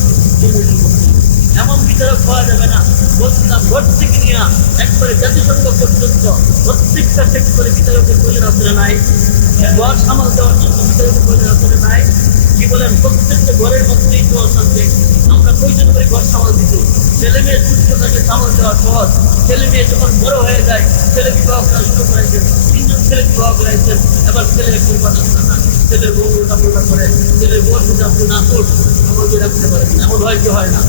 এমন বিচারক পাওয়া যাবে না। বলছিলাম ভোট থেকে নিয়ে একবারে জাতিসংঘ পর্যন্ত প্রত্যেকটা সেক্টরে বিচারকের প্রয়োজন আসলে নাই, ঘর সামাল দেওয়ার জন্য বিচারকের প্রয়োজন আসলে নাই। কি বলেন প্রত্যেকটা ঘরের মধ্যেই তো আছে আমরা প্রয়োজন করে ঘর সামাল দিতে ছেলে মেয়ে ছোট্ট থাকে সামাল দেওয়া সহজ। ছেলে মেয়ে যখন বড় হয়ে যায় ছেলে বিবাহ করা শুরু করেছেন, 3জন ছেলে বিবাহ করেছেন, এবার ছেলে পরিবর্তন না ছেলের বউ উল্টাপাল্টা করে ছেলের বউ আপনি না তোর আমাকে রাখতে পারেন এমন হয় কি হয় না,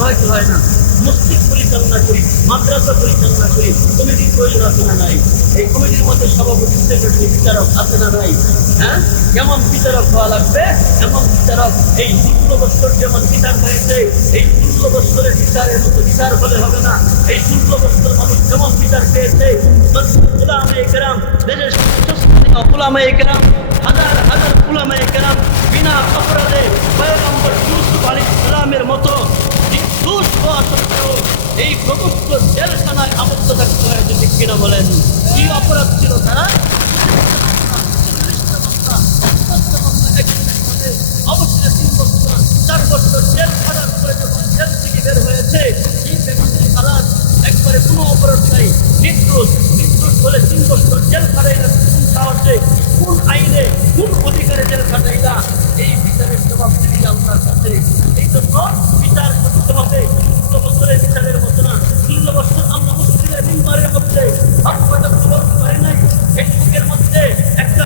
হয়তো হয় না। মসজিদ পরিচালনা করি, মাদ্রাসা পরিচালনা করি, কমিটির প্রয়োজন আছে না নাই? এই কমিটির মধ্যে সভাপতি সেক্রেটারি বিচারক আছে না নাই? হ্যাঁ, কেমন বিচারক হওয়া লাগবে? এমন বিচারক এই 16 বছর যেমন বিচার হয়েছে এই 16 বছরের বিচারের মতো বিচার হলে হবে না। এই 16 বছর মানুষ যেমন বিচার পেয়েছে উলামায়ে কেরাম, দেশের শীর্ষস্থানীয় উলামায়ে কেরাম, হাজার হাজার উলামায়ে কেরাম বিনা অপরাধে পয়গম্বর ইউসুফ আলাইহিস সালামের মতো নির্দোষ হওয়া সত্ত্বেও এই পবিত্র জেলখানায় আবদ্ধ থাকতে হয়েছে। ঠিক কিনা বলেন? কি অপরাধ ছিল তারা? অবশ্যই 3 বছর 4 বছর জেল খাটার পরে যখন জেল থেকে বের হয়েছে এই ব্যক্তির হালাত একবারে কোনো অপরাধ নাই, নির্দোষ বলে 3 বছর জেল খাটাইলা কোন সাহসে, কোন আইনে, কোন অধিকারে জেল খাটাইলা? এই বিচারের জবাব দিতে আল্লাহর কাছে। এই জন্য বিচার করতে হবে 16 বছরের বিচারের মতো না। 16 বছর আমরা মুসলিমের মিম্বারের মধ্যে